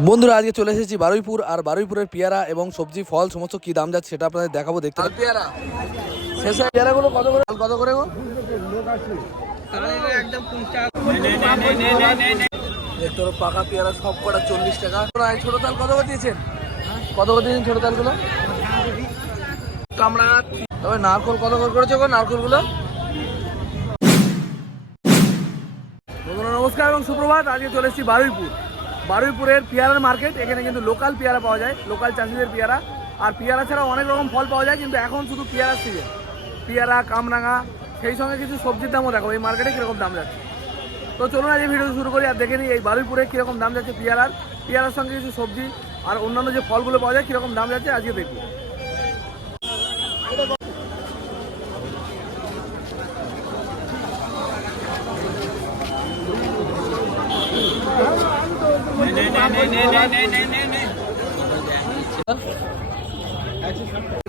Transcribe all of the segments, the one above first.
বন্ধুরা আজকে চলে এসেছি বারুইপুর আর বারুইপুরের পেয়ারা এবং সবজি ফল সমস্ত কি দাম যাচ্ছে সেটা আপনাদের দেখাবো দেখতে পেয়ারা? শেষে পেয়ারাগুলো কত করে? কত করে গো? পাকা পেয়ারা সব কটা চল্লিশ টাকা। ছোট তাল কত করে দিয়েছেন? কত করে দিয়েছেন ছোট তালগুলো কামড়া তবে নারকল কত করে করেছ গো নারকলগুলো? নমস্কার এবং সুপ্রভাত আজকে চলে এসেছি বারুইপুর। বারুইপুরের পেয়ারার মার্কেট, এখানে কিন্তু লোকাল পেয়ারা পাওয়া যায়, লোকাল চাষিদের পেয়ারা। আর পেয়ারা ছাড়া অনেক রকম ফল পাওয়া যায়, কিন্তু এখন শুধু পেয়ারার সিজন পেয়ারা, কামরাঙা, সেই সঙ্গে কিছু সবজির দামও দেখো, এই মার্কেটে কীরকম দাম যাচ্ছে। তো চলুন আজ এই ভিডিও শুরু করি আর দেখে নিই এই বারুইপুরে কীরকম দাম যাচ্ছে পেয়ারার। পেয়ারার সঙ্গে কিছু সবজি আর অন্যান্য যে ফলগুলো পাওয়া যায়, কীরকম দাম যাচ্ছে, আজকে দেখি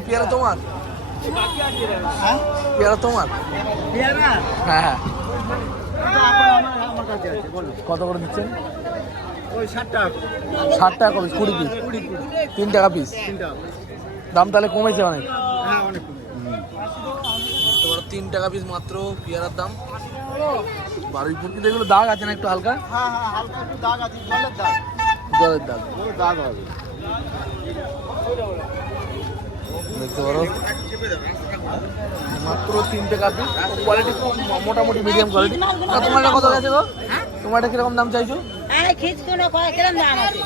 পেয়ারা তোমার? পেয়ারা তোমার? হ্যাঁ হ্যাঁ। কত করে দিচ্ছেন? ষাট টাকা পিস কুড়ি পিস তিন টাকা পিস দাম তাহলে কমেছে অনেক। তিন টাকা পিস মাত্র পেয়ারার দাম। বারুইপুর কিন্তু এগুলো দাগ আছে না একটু হালকা? জলের দাগ। দেখতে পারো। মাত্র তিন টাকা পিস কোয়ালিটি খুব মোটামুটি মিডিয়াম কোয়ালিটি তোমারটা কত গেছে গো? তোমারটা কীরকম দাম চাইছো? আরে আছে?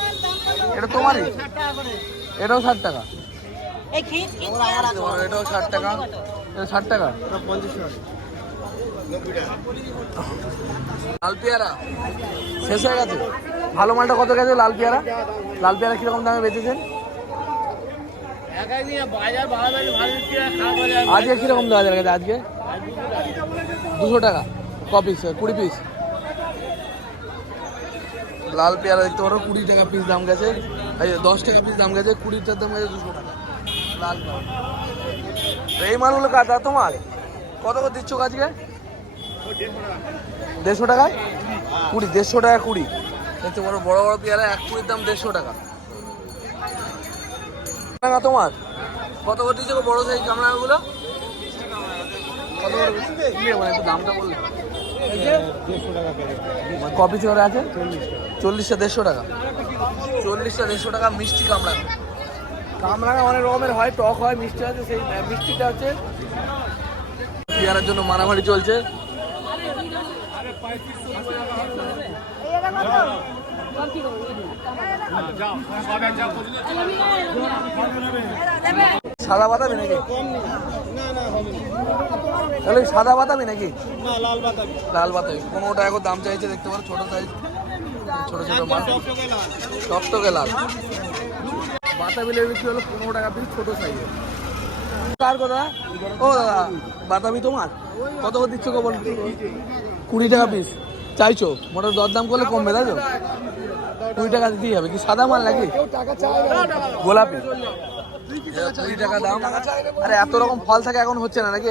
এটা তোমারই? এটাও ষাট টাকা। এটাও ষাট টাকা। এটা ষাট টাকা। লাল পেয়ারা শেষ হয়ে গেছে? ভালো মালটা কত গেছে লাল পেয়ারা? লাল পেয়ারা কীরকম দামে বেচেছেন? আজকে কীরকম দেওয়া যাবে আজকে? দুশো টাকা ক পিস কুড়ি পিস লাল পেয়ারা দেখতে পারো কুড়ি টাকা পিস দাম গেছে। এই দশ টাকা পিস দাম গেছে কুড়িটার দাম গেছে দুশো টাকা। লাল এই মালগুলো কাটা তোমার? কত করে দিচ্ছ আজকে? দেড়শো টাকায়? কুড়ি দেড়শো টাকা কুড়ি। দেখতে বড় বড় বড় পেয়ারা এক কুড়ির দাম দেড়শো টাকা কামরাঙা তোমার কত করে দিচ্ছ গো বড় সাইজ কামরাঙাগুলো কত করে ইয়ে মানে একটু দামটা বললে কপি চড়ে আছে চল্লিশটা দেড়শো টাকা চল্লিশটা দেড়শো টাকা মিষ্টি কামড়া কামরাঙা অনেক রকমের হয় টক হয় মিষ্টি আছে সেই মিষ্টিটা হচ্ছে পেয়ারার জন্য মারামারি চলছে সাদা বাদামি নাকি? তাহলে সাদা বাদামি নাকি? লাল বাতাবি পনেরো টাকা দাম চাইছে দেখতে পারো, ছোট সাইজ ছোট ছোট মাছ টকটকে লাল। বাতাবি বিক্রি হলো পনেরো টাকা পিস ছোট সাইজের কার কথা? ও দাদা বাতাবি তোমার? কত দিচ্ছ গো বল কুড়ি টাকা পিস চাইছো? মোটর দরদাম করলে কমবে, তাই তো? কুড়ি টাকা দিতেই হবে। কি সাদা মাল নাকি? গোলাপি। আরে, এত রকম ফল থাকে এখন হচ্ছে না নাকি?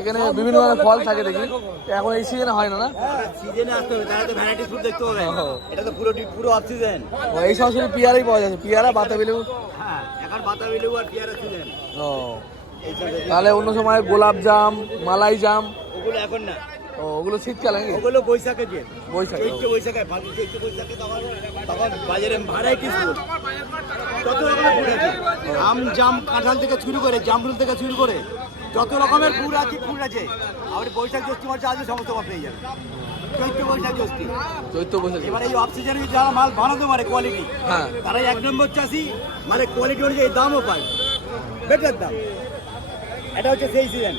এখানে বিভিন্ন ধরনের ফল থাকে দেখি। এখন এই সিজনে হয় না না? এই সব শুধু পিয়ারাই পাওয়া যাচ্ছে। পিয়ারা বাতাবি লেবু তাহলে অন্য সময় গোলাপ জাম, মালাই জাম। এখন না ও ওগুলো শীতকালে ওগুলো বৈশাখে যে। বৈশাখ চৈত্র বৈশাখে চৈত্র বৈশাখে তখন তখন বাজারে ভ্যারাইটি ফুড যত রকমের ফুড আছে। আম জাম কাঁঠাল থেকে শুরু করে জামরুল থেকে শুরু করে যত রকমের ফুল আছে ফুল আছে আবার বৈশাখ জ্যৈষ্ঠ মাসে আছে সমস্ত মাল পেয়ে যাবে। চৈত্র বৈশাখ জ্যৈষ্ঠ। চৈত্র বৈশাখ এবার এই অফ সিজনে যারা মাল বানাতে পারে কোয়ালিটি হ্যাঁ। তারা এক নম্বর চাষি মানে কোয়ালিটি অনুযায়ী দামও পায়। বেটার দাম। এটা হচ্ছে সেই সিজন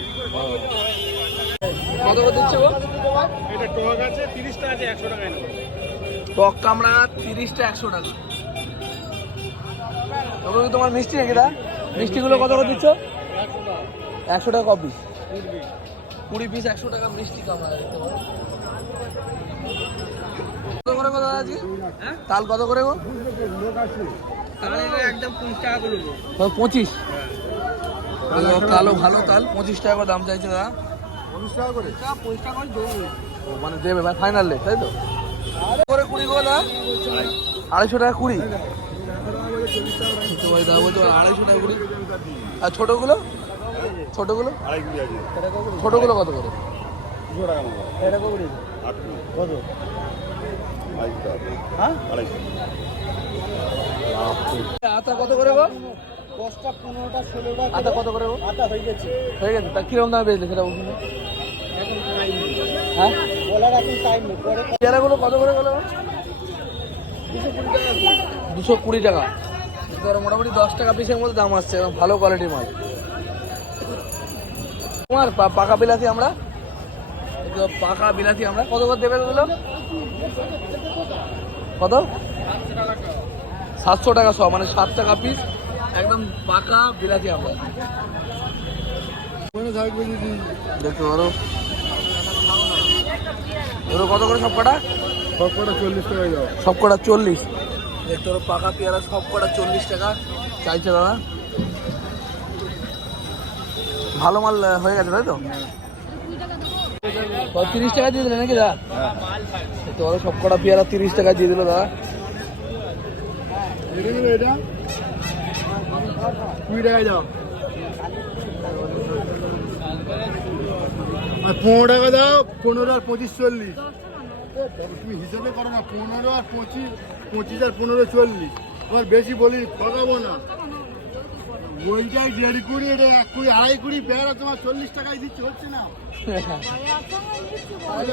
কত করে দিচ্ছে গো? এটা টক আছে তিরিশটা আছে একশো টাকায় নেব। টক কামড়া তিরিশটা একশো টাকা। কি তোমার মিষ্টি নাকি দা? মিষ্টিগুলো কত করে দিচ্ছ? একশো টাকা কপিস কুড়ি পিস একশো টাকা মিষ্টি কামড়া দেখতে পারো কত করে গো দাদা আজকে? তাল কত করে গো? একদম পঞ্চাশ টাকা করে তো পঁচিশ। কালো ভালো তাল পঁচিশ টাকা করে ও, মানে দেবে ভাই ফাইনাল তাই তো? করে কুড়ি গো আড়াইশো টাকা কুড়ি? দাদা বলছে আড়াইশো টাকা কুড়ি। আর ছোটোগুলো? ছোটোগুলো? আড়াই ছোটোগুলো কত করে? দুশো টাকা মতো এটা কুড়ি আট কুড়ি কত আড়াইশো টাকা হ্যাঁ আতা কত করে গো? দশটা পনেরোটা ষোলোটা আতা কত করে আটা হয়ে গেছে। হয়ে গেছে। তা কীরকম দামে বেচলে সেটা বলুন হ্যাঁ? বলার এখন টাইম নেই। পরে পেয়ারাগুলো কত করে গেলো? দুশো কুড়ি টাকা ধর মোটামুটি দশ টাকা পিসের মধ্যে দাম আসছে। এবং ভালো কোয়ালিটির মাল। তোমার পাকা বিলাতি আমরা? তো পাকা বিলাতি আমরা কত করে দেবে ওগুলো কত? সাতশো টাকা সব মানে সাত টাকা পিস একদম পাকা বিলাতি আমরা দেখতে পারো এগুলো কত করে সব কটা সব কটা চল্লিশ টাকা যাও সব কটা চল্লিশ। দেখতে পারো পাকা পেয়ারা সব কটা চল্লিশ টাকা। চাইছে দাদা। ভালো মাল হয়ে গেছে তাই তো? তিরিশ টাকা দিয়ে দিলে নাকি দাদা দেখতে পারো সব কটা পেয়ারা তিরিশ টাকা দিয়ে দিল দাদা এটা? কুড়ি টাকায় যাও আর পনেরো টাকা দাও, পনেরো আর পঁচিশ চল্লিশ। তুমি হিসেবে করো না, পনেরো আর পঁচিশ পঁচিশ আর পনেরো চল্লিশ। তোমার বেশি বলি ঠকাবো না। ওইটাই দেড় কুড়ি, এটা এক কুড়ি, আড়াই কুড়ি পেয়ারা তোমার চল্লিশ টাকায় দিচ্ছি, হচ্ছে না?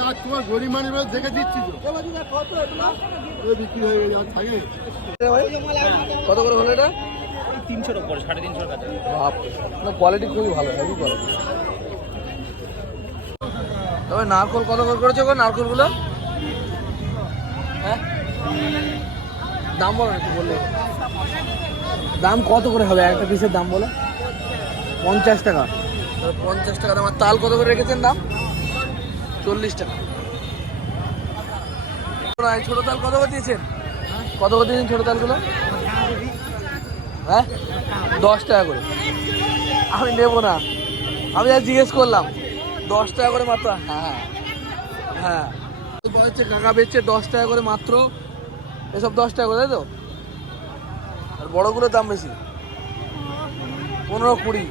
আর তোমার গরিব মানুষ দেখে দিচ্ছি তো। বিক্রি হয়ে গেছে থাকে। কত করে হলো এটা? তিনশোর উপর, সাড়ে তিনশোর কাছে। বাপ না কোয়ালিটি খুবই ভালো হেভি কোয়ালিটি তবে নারকল কত করে করেছ গো, নারকলগুলো? হ্যাঁ? দাম বলো না একটু বললে। দাম কত করে হবে? একটা পিসের দাম বলো। পঞ্চাশ টাকা। পঞ্চাশ টাকা দাম। তাল কত করে রেখেছেন দাম? চল্লিশ টাকা। ছোট তাল কত করে দিয়েছেন? কত করে দিয়েছেন ছোট তালগুলো? হ্যাঁ? দশ টাকা করে। আমি নেব না। আমি আর জিজ্ঞেস করলাম, দশ টাকা করে মাত্র। হ্যাঁ। হ্যাঁ। হচ্ছে কাকা বেচছে দশ টাকা করে মাত্র, এসব দশ টাকা করে, তাই তো? আর বড়গুলোর দাম বেশি। পনেরো কুড়ি।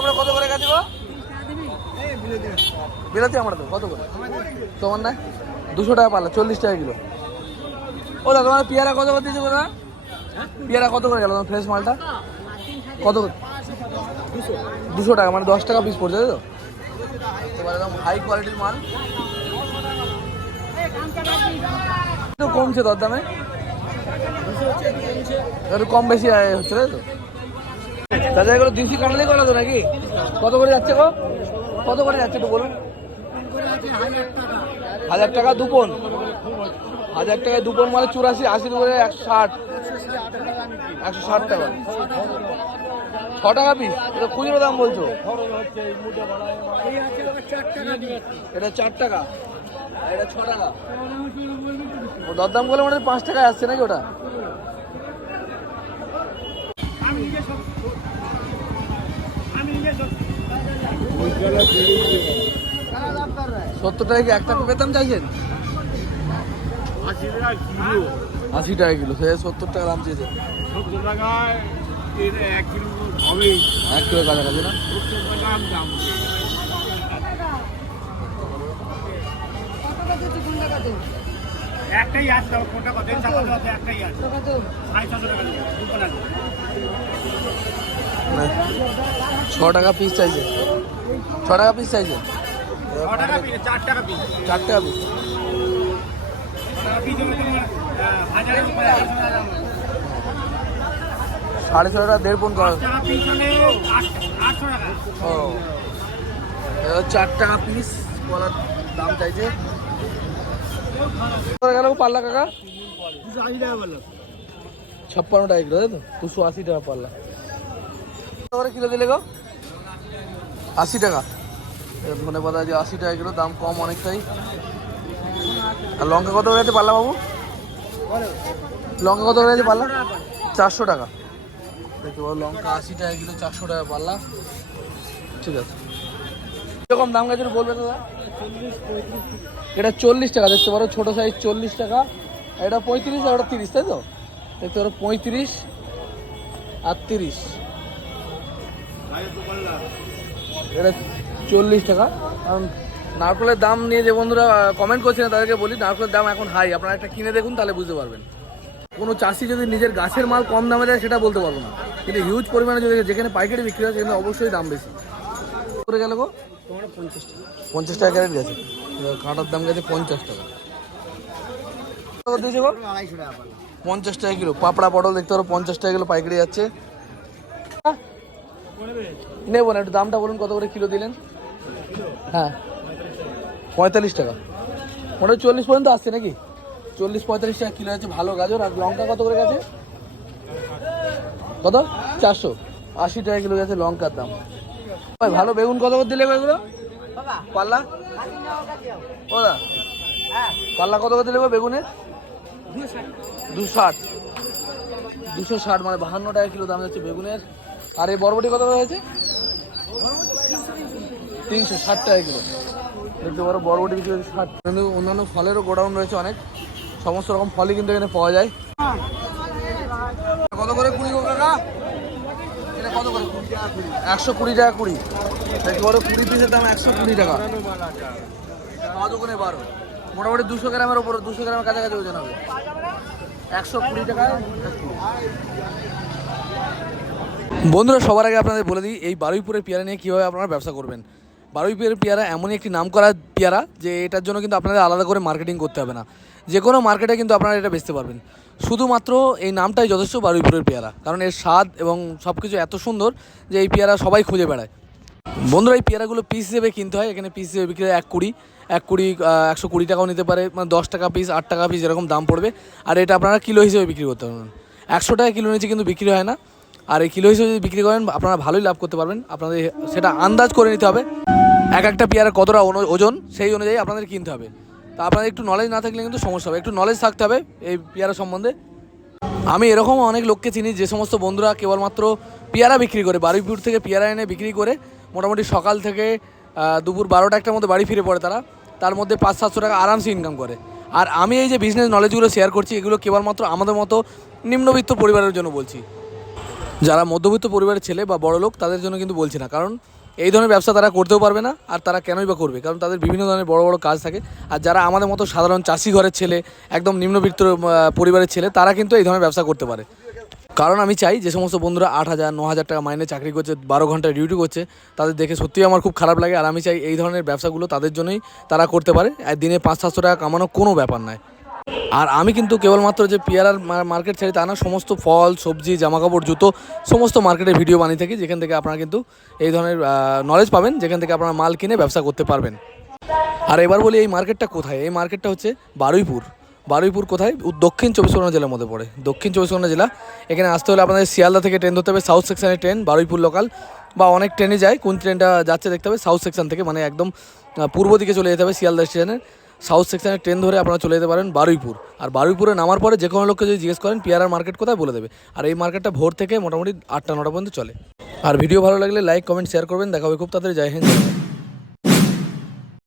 আমরা কত করে কাটিব? বিলাতি আমরা তো কত করে? তোমার না দুশো টাকা পারলা, চল্লিশ টাকা কিলো। ও দাদা, তোমার পেয়ারা কত করে দিয়েছে দাদা? পেয়ারা কত করে গেল ফ্রেশ মালটা? কত করে? দুশো টাকা মানে দশ টাকা পিস পড়ছে, তাই তো? এবার একদম হাই কোয়ালিটির মাল। কমছে দর দামে একটু কম বেশি হচ্ছে, তাই তো? দাদা এগুলো দিনশি কাটলেই করা তো নাকি? কত করে যাচ্ছে গো? কত করে যাচ্ছে একটু বলুন? হাজার টাকা দুপন হাজার টাকায় দুপন মানে চুরাশি, আশি করে একশো ষাট। একশো ষাট টাকা। ছ টাকা পিস এটা খুচরো দাম বলছো? এটা চার টাকা। এটা ছ টাকা। ও দরদাম করলে মানে পাঁচ টাকায় আসছে নাকি ওটা? সত্তর টাকা কি এক টাকা পেতাম চাইছেন? আশি টাকা কিলো সে সত্তর টাকা দাম চেয়েছে। সত্তর টাকায় এক কিলো হবেই এক কিলো কাছাকাছি না? সত্তর টাকা দাম একটাই আছে কোনটা কত? একটাই আছে। সাড়ে ছশো টাকা দিয়ে দুটো লাগে ছ টাকা পিস চাইছে। ছ টাকা পিস চাইছে? ছ টাকা পিস চার টাকা পিস চার টাকা পিস সাড়ে ছ টাকা দেড় পন করা। ও। চার টাকা পিস কলার দাম চাইছে। গেল পাল্লা কাকা? ছাপ্পান্ন টাকা কিলো, তাই তো? দুশো আশি টাকা পাল্লা। করে কিলো দিলে গো? আশি টাকা। ধনে পাতা যে আশি টাকা কিলো, দাম কম অনেকটাই। আর লঙ্কা কত করে আছে পাল্লা বাবু? লঙ্কা কত করে আছে পাল্লা? চারশো টাকা। দেখতে পাবো লঙ্কা আশি টাকা কিলো, চারশো টাকা পাল্লা। ঠিক আছে। কীরকম দাম গেছে একটু বলবেন দাদা? এটা চল্লিশ টাকা, দেখতে পারো, ছোটো সাইজ চল্লিশ টাকা। এটা পঁয়ত্রিশ, আর ওটা তিরিশ, তাই তো? দেখতে পারো, পঁয়ত্রিশ আর তিরিশ। এটা চল্লিশ টাকা। কারণ নারকেলের দাম নিয়ে যে বন্ধুরা কমেন্ট করছে না তাদেরকে বলি নারকেলের দাম এখন হাই আপনারা একটা কিনে দেখুন তাহলে বুঝতে পারবেন। কোনো চাষি যদি নিজের গাছের মাল কম দামে দেয় সেটা বলতে পারব না। কিন্তু হিউজ পরিমাণে যদি যেখানে পাইকারি বিক্রি হয় সেখানে অবশ্যই দাম বেশি। করে গেল গো? পঞ্চাশ টাকা। ক্যারেট গেছে। কাঁটার দাম গেছে পঞ্চাশ টাকা। দিয়েছে গো? পঞ্চাশ টাকা কিলো। পাপড়া পটল দেখতে পারো পঞ্চাশ টাকা কিলো পাইকারি যাচ্ছে। নেব না একটু দামটা বলুন কত করে কিলো দিলেন? হ্যাঁ। পঁয়তাল্লিশ টাকা। ওটা চল্লিশ পর্যন্ত আসছে নাকি? চল্লিশ পঁয়তাল্লিশ টাকা কিলো আছে, ভালো গাজর। আর লঙ্কা কত করে গেছে? কত? চারশো। আশি টাকা কিলো গেছে লঙ্কার দাম। ভালো বেগুন কত করে দিলে এগুলো? পাল্লা? ও দা পাল্লা কত করে দিলে বেগুনের দু ষাট। দুশো ষাট মানে বাহান্ন টাকা কিলো দাম যাচ্ছে বেগুনের। আর এই বরবটি কত করে হয়েছে তিনশো ষাট টাকা কিলো। দেখতে পারো বরবটি বিক্রি হচ্ছে ষাট। কিন্তু অন্যান্য ফলেরও গোডাউন রয়েছে অনেক। সমস্ত রকম ফলই কিন্তু এখানে পাওয়া যায়। কত করে কুড়ি কত করে? একশো কুড়ি টাকা কুড়ি। দেখতে পারো কুড়ি পিসের দাম একশো কুড়ি টাকা। কত করে বারো? মোটামুটি দুশো গ্রামের ওপর, দুশো গ্রামের কাছাকাছি ওজন হবে। একশো কুড়ি টাকা। বন্ধুরা, সবার আগে আপনাদের বলে দিই, এই বারুইপুরের পেয়ারা নিয়ে কীভাবে আপনারা ব্যবসা করবেন? বারুইপুরের পেয়ারা এমনই একটি নাম করা পেয়ারা যে এটার জন্য কিন্তু আপনাদের আলাদা করে মার্কেটিং করতে হবে না। যে কোনো মার্কেটে কিন্তু আপনারা এটা বেচতে পারবেন। শুধুমাত্র এই নামটাই যথেষ্ট বারুইপুরের পেয়ারা। কারণ এর স্বাদ এবং সব কিছু এত সুন্দর যে এই পেয়ারা সবাই খুঁজে বেড়ায়। বন্ধুরা, এই পেয়ারাগুলো পিস হিসেবে কিনতে হয়। এখানে পিস হিসেবে বিক্রি এক কুড়ি। এক কুড়ি একশো কুড়ি টাকাও নিতে পারে। মানে দশ টাকা পিস আট টাকা পিস এরকম দাম পড়বে। আর এটা আপনারা কিলো হিসেবে বিক্রি করতে পারবেন। একশো টাকা কিলো নিচে কিন্তু বিক্রি হয় না। আর এই কিলো হিসেবে যদি বিক্রি করেন, আপনারা ভালোই লাভ করতে পারবেন। আপনাদের সেটা আন্দাজ করে নিতে হবে। এক একটা পেয়ারা কতটা ওজন, সেই অনুযায়ী আপনাদের কিনতে হবে। তা আপনাদের একটু নলেজ না থাকলে কিন্তু সমস্যা হবে। একটু নলেজ থাকতে হবে এই পেয়ারা সম্বন্ধে। আমি এরকম অনেক লোককে চিনি, যে সমস্ত বন্ধুরা কেবলমাত্র পেয়ারা বিক্রি করে, বারুইপুর থেকে পেয়ারা এনে বিক্রি করে, মোটামুটি সকাল থেকে দুপুর বারোটা একটার মধ্যে বাড়ি ফিরে পড়ে তারা। তার মধ্যে পাঁচ সাতশো টাকা আরামসে ইনকাম করে। আর আমি এই যে বিজনেস নলেজগুলো শেয়ার করছি, এগুলো কেবলমাত্র আমাদের মতো নিম্নবিত্ত পরিবারের জন্য বলছি। যারা মধ্যবিত্ত পরিবারের ছেলে বা বড় লোক, তাদের জন্য কিন্তু বলছি না। কারণ এই ধরনের ব্যবসা তারা করতেও পারবে না, আর তারা কেনই বা করবে? কারণ তাদের বিভিন্ন ধরনের বড় বড় কাজ থাকে। আর যারা আমাদের মতো সাধারণ চাষি ঘরের ছেলে, একদম নিম্নবিত্ত পরিবারের ছেলে, তারা কিন্তু এই ধরনের ব্যবসা করতে পারে। কারণ আমি চাই যে সমস্ত বন্ধুরা আট হাজার, ন হাজার টাকা মাইনে চাকরি করছে, বারো ঘণ্টা ডিউটি করছে, তাদের দেখে সত্যিই আমার খুব খারাপ লাগে। আর আমি চাই এই ধরনের ব্যবসাগুলো তাদের জন্যই তারা করতে পারে। আর দিনে পাঁচ, সাতশো টাকা কামানো কোনো ব্যাপার নয় আর আমি কিন্তু কেবলমাত্র যে পেয়ারার মার্কেট ছেড়ে তা না, সমস্ত ফল, সবজি, জামাকাপড়, জুতো, সমস্ত মার্কেটে ভিডিও বানিয়ে থাকি, যেখান থেকে আপনারা কিন্তু এই ধরনের নলেজ পাবেন, যেখান থেকে আপনারা মাল কিনে ব্যবসা করতে পারবেন। আর এবার বলি এই মার্কেটটা কোথায়? এই মার্কেটটা হচ্ছে বারুইপুর। বারুইপুর কোথায়? দক্ষিণ চব্বিশ পরগনা জেলার মধ্যে পড়ে। দক্ষিণ চব্বিশ পরগনা জেলা। এখানে আসতে হলে আপনাদের শিয়ালদা থেকে ট্রেন ধরতে হবে সাউথ সেকশনের ট্রেন বারুইপুর লোকাল বা অনেক ট্রেনে যায়। কোন ট্রেনটা যাচ্ছে দেখতে হবে সাউথ সেকশন থেকে মানে একদম পূর্ব দিকে চলে যেতে হবে শিয়ালদা স্টেশনের সাউথ সেকশনের ট্রেন ধরে আপনারা চলে যেতে পারেন বারুইপুর। আর বারুইপুরে নামার পরে যে কোনো লোককে যদি জিজ্ঞেস করেন, পিয়ারার মার্কেট কোথায় বলে দেবে। আর এই মার্কেটটা ভোর থেকে মোটামুটি আটটা, নটা পর্যন্ত চলে। আর ভিডিও ভালো লাগলে লাইক, কমেন্ট শেয়ার করবেন। দেখা হবে খুব তাড়াতাড়ি। জয় হিন্দ।